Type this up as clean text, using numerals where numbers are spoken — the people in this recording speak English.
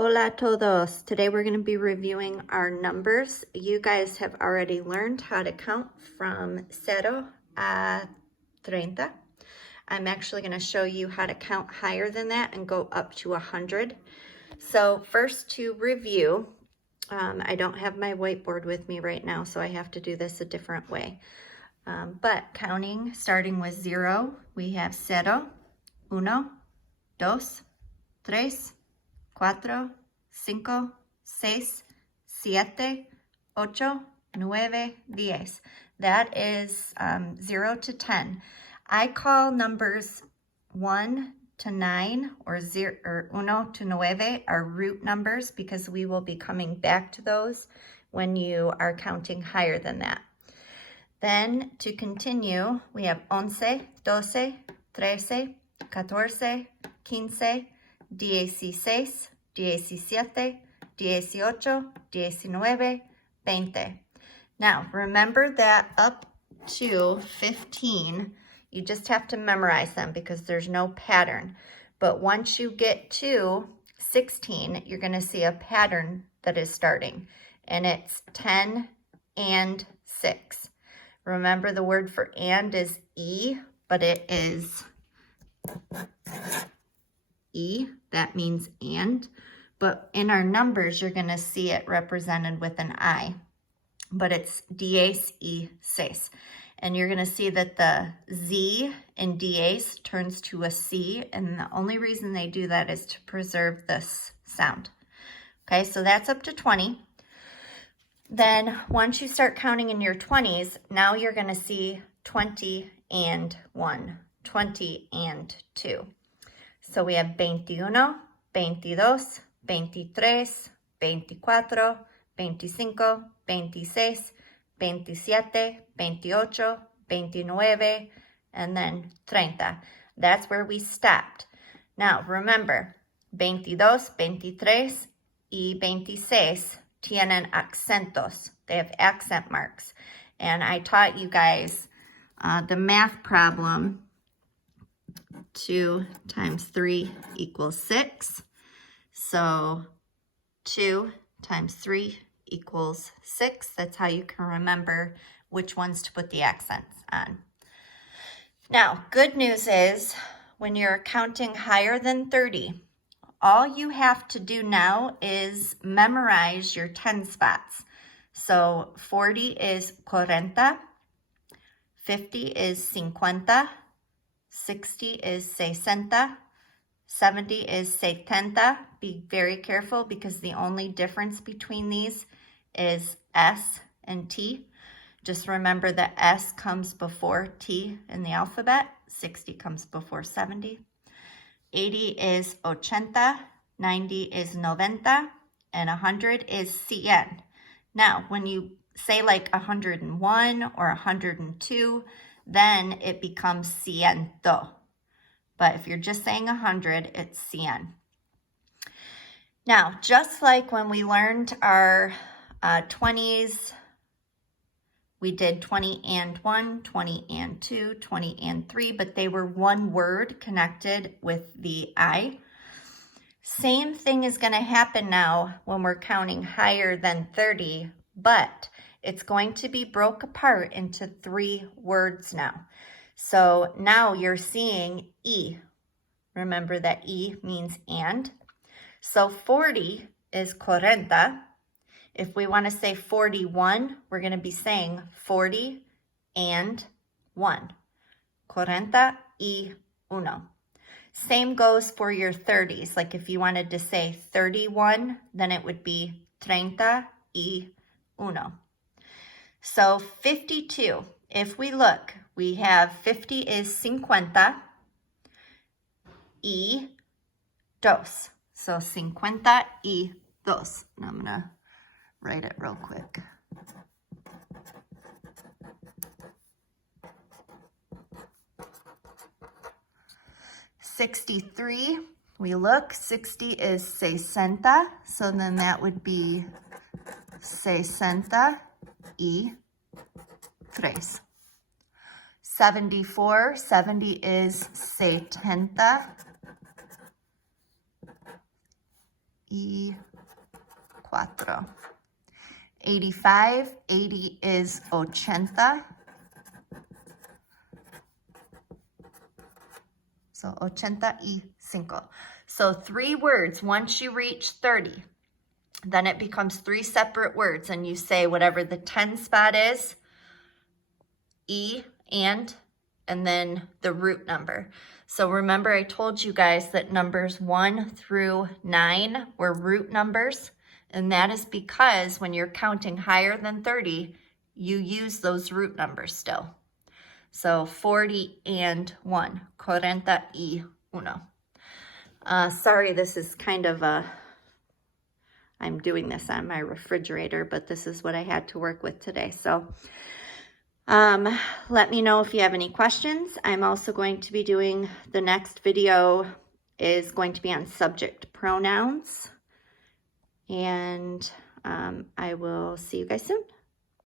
Hola todos. Today we're going to be reviewing our numbers. You guys have already learned how to count from 0 a 30. I'm actually going to show you how to count higher than that and go up to 100. So first to review, I don't have my whiteboard with me right now, so I have to do this a different way. But counting, starting with 0, we have 0, 1, 2, 3, 4, 5, 6, 7, 8, 9, 10. That is 0 to 10. I call numbers 1 to 9 or 1 to 9 are root numbers because we will be coming back to those when you are counting higher than that. Then to continue, we have 11, 12, 13, 14, 15, 16, 17, 18, 19, 20. Now, remember that up to 15, you just have to memorize them because there's no pattern. But once you get to 16, you're going to see a pattern that is starting, and it's 10 and 6. Remember the word for and is E, but it is E. That means and. But in our numbers, you're going to see it represented with an I. But it's 16. And you're going to see that the Z in 10 turns to a C. And the only reason they do that is to preserve this sound. Okay, so that's up to 20. Then once you start counting in your 20s, now you're going to see 20 and 1, 20 and 2. So we have 21, 22, 23, 24, 25, 26, 27, 28, 29, and then 30. That's where we stopped. Now remember, 22, 23, y 26 tienen acentos. They have accent marks. And I taught you guys the math problem. 2 times 3 equals 6. So 2 times 3 equals 6. That's how you can remember which ones to put the accents on. Now, good news is when you're counting higher than 30, all you have to do now is memorize your 10 spots. So 40 is 40, 50 is 50, 60 is 60, 70 is 70. Be very careful because the only difference between these is S and T. Just remember that S comes before T in the alphabet. 60 comes before 70. 80 is 80, 90 is 90, and 100 is 100. Now, when you say like 101 or 102, then it becomes ciento. But if you're just saying 100, it's 100. Now, just like when we learned our 20s, we did 20 and 1, 20 and 2, 20 and 3, but they were one word connected with the I. Same thing is going to happen now when we're counting higher than 30, but it's going to be broke apart into 3 words now. So now you're seeing E. Remember that E means and. So 40 is 40. If we want to say 41, we're going to be saying 40 and 1. 40 y 1. Same goes for your 30s. Like if you wanted to say 31, then it would be 30 y 1. So 52, if we look, we have 50 is 50 y 2. So 50 y 2. And I'm going to write it real quick. $63, we look, 60 is 60, so then that would be 60 y 3. 74, 70 is 70 y cuatro. 85, 80 is 80. So 85. So 3 words. Once you reach 30, then it becomes 3 separate words, and you say whatever the 10 spot is, and then the root number. So remember I told you guys that numbers 1 through 9 were root numbers, and that is because when you're counting higher than 30, you use those root numbers still. So 40 and 1, 41. Sorry, this is kind of I'm doing this on my refrigerator, but this is what I had to work with today. So let me know if you have any questions. I'm also going to be doing, the next video is going to be on subject pronouns. And I will see you guys soon.